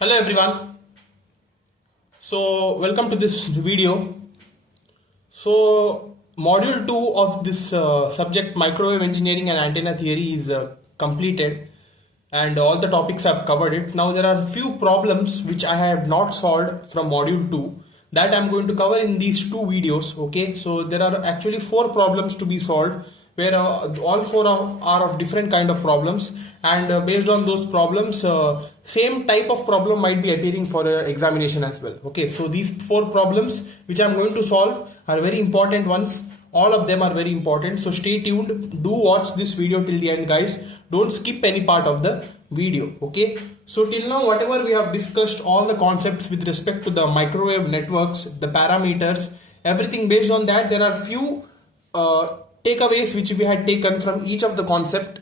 Hello everyone. So welcome to this video. So module 2 of this subject microwave engineering and antenna theory is completed and all the topics I've covered it. Now there are few problems which I have not solved from module 2 that I'm going to cover in these two videos. Okay, so there are actually 4 problems to be solved where all 4 are of different kind of problems, and based on those problems same type of problem might be appearing for examination as well. Okay, so these 4 problems which I'm going to solve are very important ones. All of them are very important, so stay tuned. Do watch this video till the end, guys. Don't skip any part of the video. Okay, so till now whatever we have discussed, all the concepts with respect to the microwave networks, the parameters, everything based on that, there are few takeaways which we had taken from each of the concept.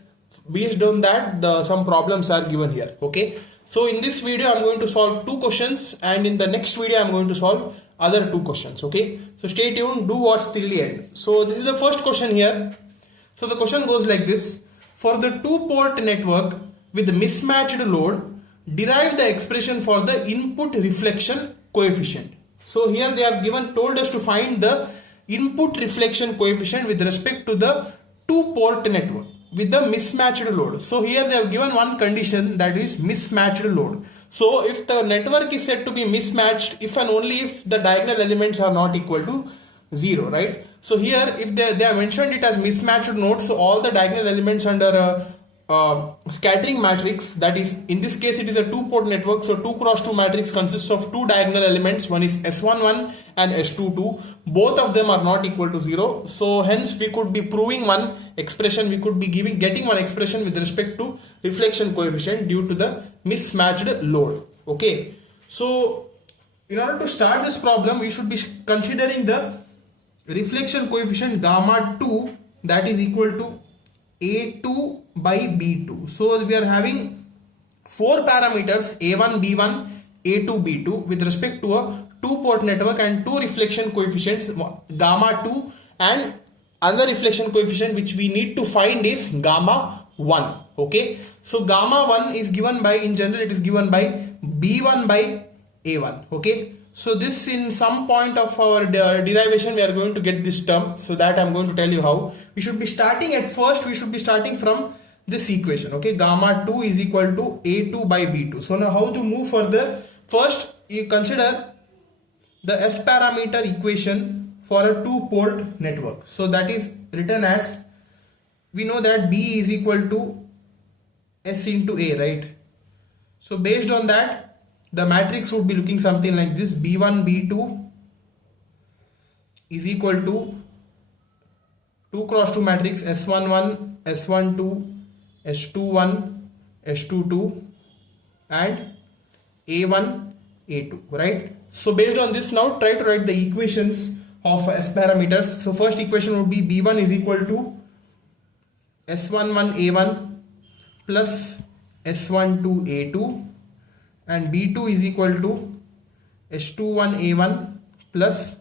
Based on that, some problems are given here. Okay, so in this video I'm going to solve 2 questions, and in the next video I'm going to solve other 2 questions. Okay, so stay tuned, do watch till the end. So this is the first question here. So the question goes like this: for the 2-port network with mismatched load, derive the expression for the input reflection coefficient. So here they have told us to find the input reflection coefficient with respect to the 2-port network with the mismatched load. So here they have given one condition, that is mismatched load. So if the network is said to be mismatched if and only if the diagonal elements are not equal to 0, right? So here if they have mentioned it as mismatched node, so all the diagonal elements under scattering matrix, that is in this case it is a 2-port network, so 2 cross 2 matrix consists of 2 diagonal elements, one is S11 and S22, both of them are not equal to 0. So hence we could be proving one expression, we could be getting one expression with respect to reflection coefficient due to the mismatched load. Okay, so in order to start this problem we should be considering the reflection coefficient gamma 2, that is equal to A2 by B2. So we are having 4 parameters A1, B1, A2, B2 with respect to a 2-port network, and 2 reflection coefficients gamma 2, and another reflection coefficient which we need to find is gamma 1. Okay, so gamma 1 is given by, in general it is given by B1 by A1. Okay, so this in some point of our derivation we are going to get this term, so that I am going to tell you how. We should be starting at first, we should be starting from this equation. Okay, gamma 2 is equal to A2 by B2. So now how to move further? First you consider the S parameter equation for a 2-port network. So that is written as, we know that B is equal to S into A, right? So based on that the matrix would be looking something like this: B1, B2 is equal to 2 cross 2 matrix S11, S12, S21, S22 and A1, A2, right? So based on this, now try to write the equations of S parameters. So first equation would be B1 is equal to S11 A1 plus S12 A2, and B2 is equal to S21 A1 plus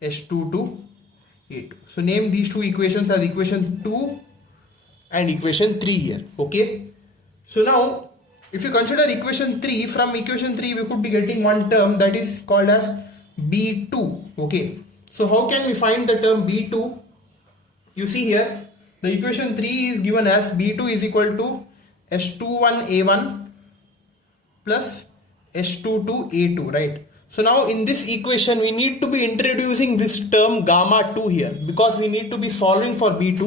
S22 A2. So name these two equations as equation 2 and equation 3 here. Okay, so now if you consider equation 3, from equation 3 we could be getting one term that is called as B2. Okay, so how can we find the term B2? You see here the equation 3 is given as B2 is equal to S21 A1 plus S22 A2, right? So now in this equation we need to be introducing this term gamma 2 here, because we need to be solving for B2.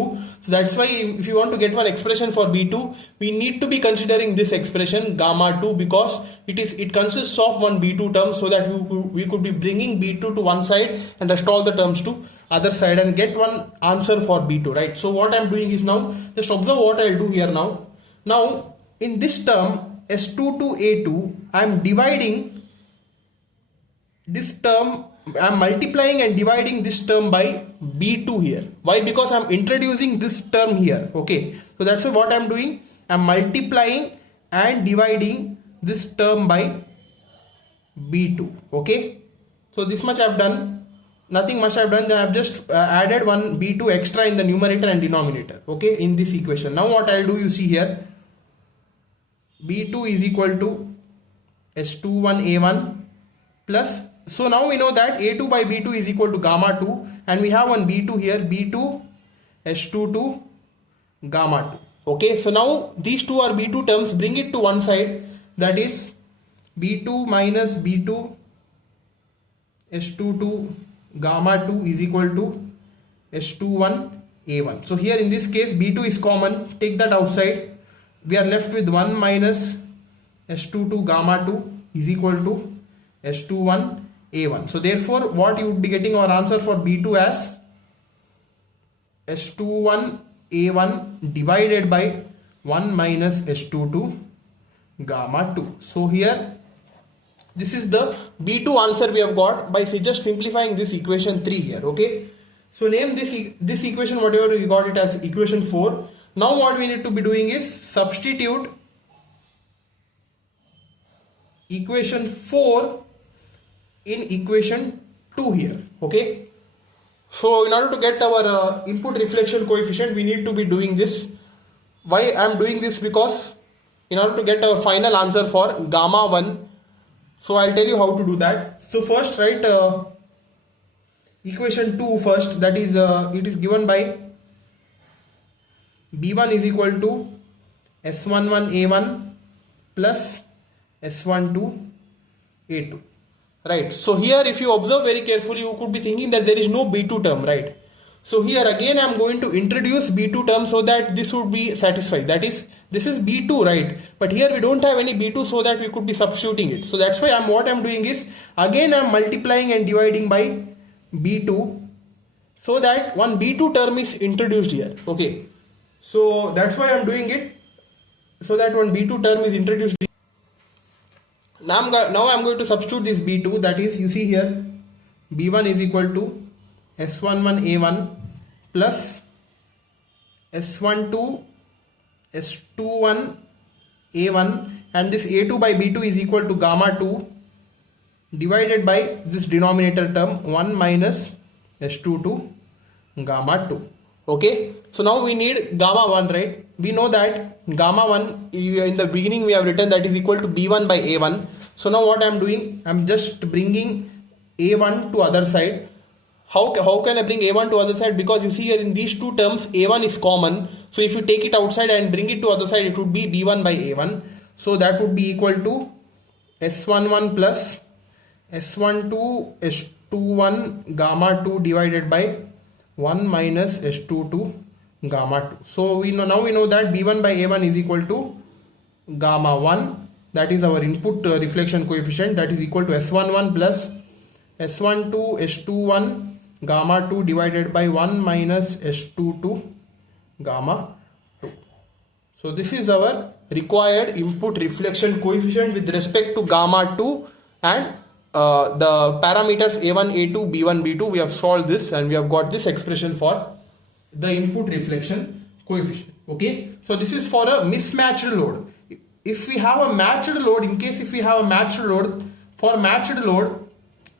So that's why if you want to get one expression for B2, we need to be considering this expression gamma 2, because it consists of one B2 term, so that we could be bringing B2 to one side and rest all the terms to other side and get one answer for B2, right? So what I'm doing is, now just observe what I'll do here now. Now in this term S22 A2, I am dividing this term, I am multiplying and dividing this term by B2 here. Why? Because I am introducing this term here. Okay, so that's what I am doing. I am multiplying and dividing this term by B2. Okay, so this much I have done. Nothing much I have done. I have just added one B2 extra in the numerator and denominator. Okay, in this equation. Now what I will do, you see here, B2 is equal to S21A1 plus, so now we know that A2 by B2 is equal to gamma 2, and we have one B2 here, B2 S22 gamma 2. Okay, so now these two are B2 terms, bring it to one side, that is B2 minus B2 S22 gamma 2 is equal to S21A1. So here in this case B2 is common, take that outside, we are left with 1 minus S22 gamma 2 is equal to S21A1. So therefore what you would be getting our answer for B2 as S21A1 divided by 1 minus S22 gamma 2. So here this is the B2 answer we have got by just simplifying this equation 3 here. Okay, so name this equation whatever we got it as equation 4. Now what we need to be doing is substitute equation 4 in equation 2 here. Okay, so in order to get our input reflection coefficient we need to be doing this. Why I am doing this? Because in order to get our final answer for gamma 1, so I'll tell you how to do that. So first write equation 2 first, that is it is given by B1 is equal to S11A1 plus S12A2. Right, so here if you observe very carefully you could be thinking that there is no B2 term, right? So here again I am going to introduce B2 term so that this would be satisfied, that is this is B2, right? But here we don't have any B2 so that we could be substituting it. So that's why what I'm doing is again I'm multiplying and dividing by B2 so that one B2 term is introduced here. Okay, so that's why I'm doing it, so that one B2 term is introduced. Now I'm going to substitute this B2, that is you see here B1 is equal to S11A1 plus S12 S21A1, and this A2 by B2 is equal to gamma 2 divided by this denominator term 1 minus S22 gamma 2. Okay, so now we need gamma 1, right? We know that gamma 1 in the beginning we have written that is equal to B1 by A1. So now what I am doing, I am just bringing A1 to other side. How can I bring A1 to other side? Because you see here in these two terms A1 is common. So if you take it outside and bring it to other side, it would be B1 by A1. So that would be equal to S11 plus S12 S21 gamma 2 divided by 1 minus S22 gamma 2. So now we know that B1 by A1 is equal to gamma 1. That is our input reflection coefficient, that is equal to S11 plus S12 S21 gamma 2 divided by 1 minus S22 gamma 2. So this is our required input reflection coefficient with respect to gamma 2 and the parameters A1, A2, B1, B2. We have solved this and we have got this expression for the input reflection coefficient. Okay, so this is for a mismatched load. If we have a matched load, in case if we have a matched load, for matched load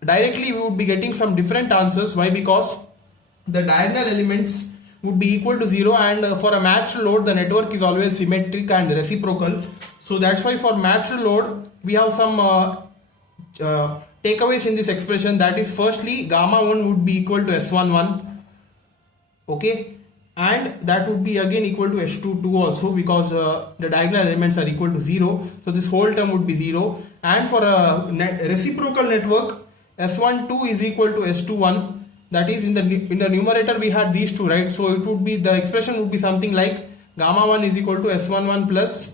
directly we would be getting some different answers. Why? Because the diagonal elements would be equal to 0, and for a matched load the network is always symmetric and reciprocal. So that's why for matched load we have some takeaways in this expression, that is firstly gamma 1 would be equal to S11, okay, and that would be again equal to S22 also, because the diagonal elements are equal to 0. So this whole term would be 0, and for a reciprocal network S12 is equal to S21, that is in the numerator we had these two, right? So it would be, the expression would be something like gamma 1 is equal to S11 plus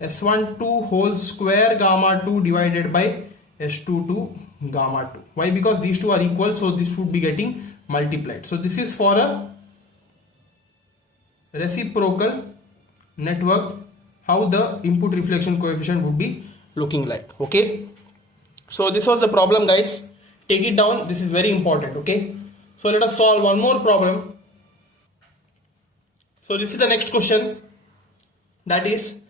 S12 whole square gamma 2 divided by S22 gamma 2. Why? Because these two are equal, so this would be getting multiplied. So this is for a reciprocal network, how the input reflection coefficient would be looking like. Okay, so this was the problem, guys. Take it down, this is very important. Okay, so let us solve one more problem. So this is the next question, that is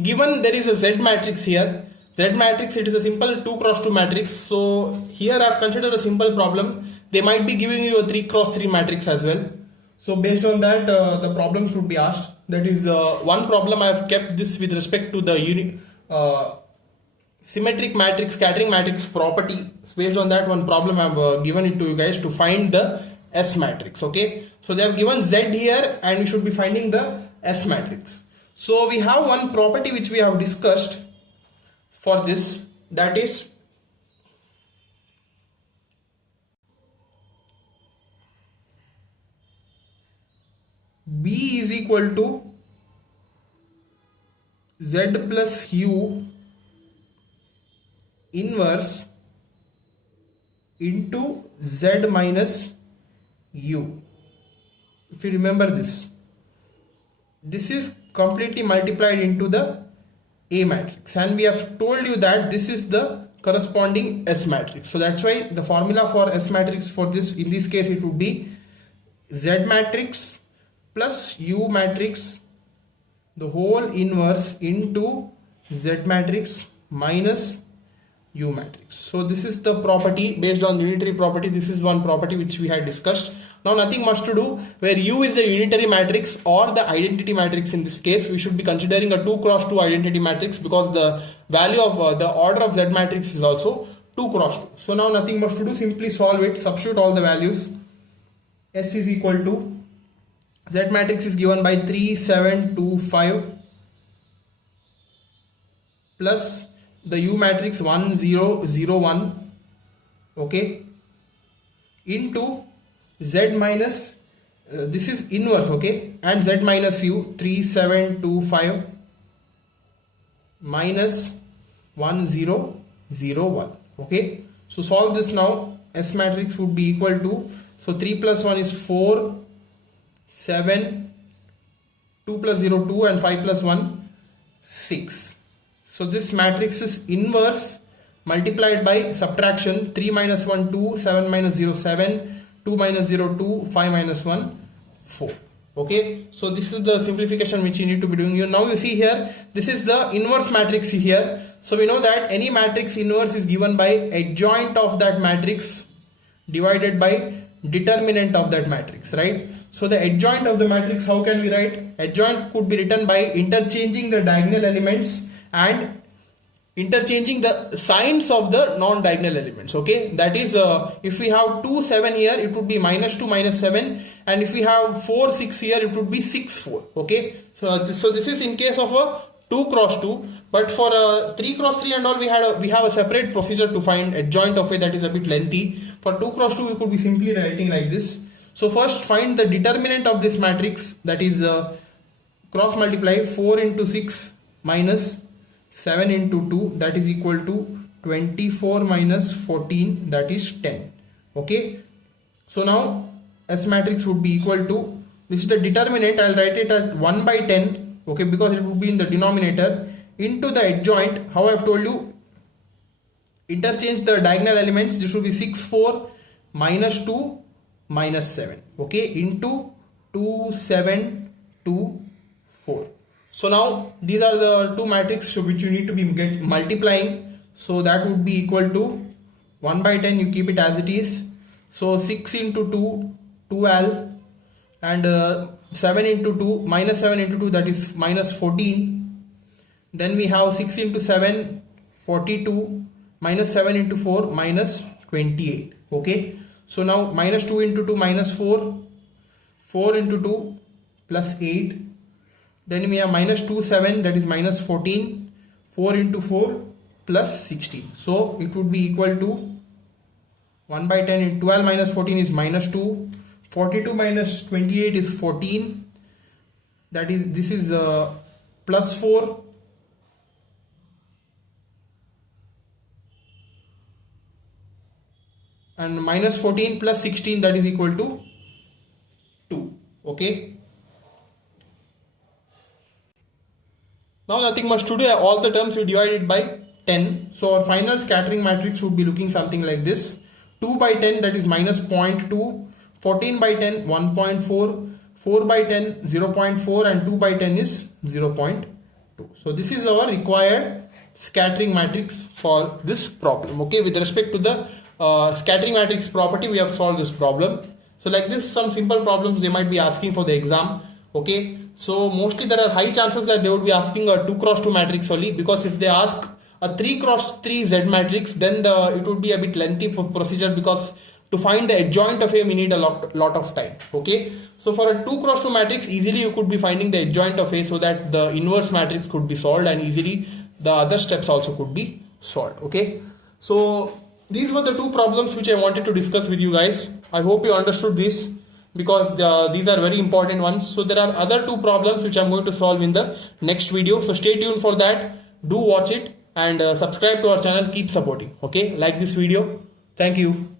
given there is a Z matrix here. Z matrix, it is a simple 2 cross 2 matrix. So here I have considered a simple problem. They might be giving you a 3 cross 3 matrix as well. So based on that the problems would be asked. That is one problem I have kept this with respect to the symmetric matrix, scattering matrix property. So based on that one problem I have given it to you guys to find the S matrix. Okay, so they have given Z here and you should be finding the S matrix. So we have one property which we have discussed for this, that is B is equal to Z plus U inverse into Z minus U. If you remember this is completely multiplied into the A matrix, and we have told you that this is the corresponding S matrix. So that's why the formula for S matrix for this, in this case, it would be Z matrix plus U matrix, the whole inverse into Z matrix minus U matrix. So this is the property based on unitary property. This is one property which we had discussed. Now nothing much to do, where U is the unitary matrix or the identity matrix. In this case we should be considering a 2 cross 2 identity matrix, because the value of the order of Z matrix is also 2 cross 2. So now nothing much to do, simply solve it, substitute all the values. S is equal to, Z matrix is given by 3, 7, 2, 5 plus the U matrix 1, 0, 0, 1, okay, into Z minus, this is inverse, okay, and Z minus U, 3, 7, 2, 5 minus 1, 0, 0, 1, okay. So solve this now. S matrix would be equal to, so 3 plus 1 is 4, 7, 2 plus 0, 2, and 5 plus 1, 6. So this matrix is inverse multiplied by subtraction, 3 minus 1, 2, 7 minus 0, 7, 2 minus 0, 2, 5 minus 1, 4. Okay, so this is the simplification which you need to be doing. Now you see here, this is the inverse matrix here. So we know that any matrix inverse is given by adjoint of that matrix divided by determinant of that matrix, right? So the adjoint of the matrix, how can we write? Adjoint could be written by interchanging the diagonal elements and interchanging the signs of the non-diagonal elements, okay. That is, if we have 2, 7 here, it would be minus 2, minus 7, and if we have 4, 6 here, it would be 6, 4, okay. So this is in case of a 2 cross 2, but for a 3 cross 3 and all, we have a separate procedure to find adjoint of it, that is a bit lengthy. For 2 cross 2, we could be simply writing like this. So first find the determinant of this matrix, that is cross multiply 4 into 6 minus 7 into 2, that is equal to 24 minus 14, that is 10, okay. So now S matrix would be equal to, this is the determinant, I'll write it as 1 by 10, okay, because it would be in the denominator, into the adjoint, how I've told you, interchange the diagonal elements, this would be 6, 4, minus 2, minus 7, okay, into 2, 7, 2, 4. So now these are the two matrices which you need to be multiplying. So that would be equal to 1 by 10, you keep it as it is. So 6 into 2, 12, and 7 into 2, minus 7 into 2, that is minus 14. Then we have 6 into 7, 42, minus 7 into 4, minus 28, okay. So now minus 2 into 2, minus 4, 4 into 2, plus 8. Then we have minus 2, 7, that is minus 14, 4 into 4, plus 16. So it would be equal to 1 by 10 into 12 minus 14 is minus 2, 42 minus 28 is 14, that is, this is plus 4, and minus 14 plus 16, that is equal to 2, okay. Now nothing much to do, all the terms we divide it by 10. So our final scattering matrix would be looking something like this. 2 by 10, that is minus 0.2, 14 by 10 1.4, 4 by 10 0.4, and 2 by 10 is 0.2. So this is our required scattering matrix for this problem, okay. With respect to the scattering matrix property, we have solved this problem. So like this, some simple problems they might be asking for the exam, okay. So mostly there are high chances that they would be asking a 2 cross 2 matrix only, because if they ask a 3 cross 3 Z matrix, then it would be a bit lengthy procedure, because to find the adjoint of A we need a lot of time. Okay, so for a 2 cross 2 matrix, easily you could be finding the adjoint of A, so that the inverse matrix could be solved, and easily the other steps also could be solved. Okay, so these were the two problems which I wanted to discuss with you guys. I hope you understood this, because these are very important ones. So there are other two problems which I'm going to solve in the next video, so stay tuned for that. Do watch it and subscribe to our channel. Keep supporting. Okay, like this video. Thank you.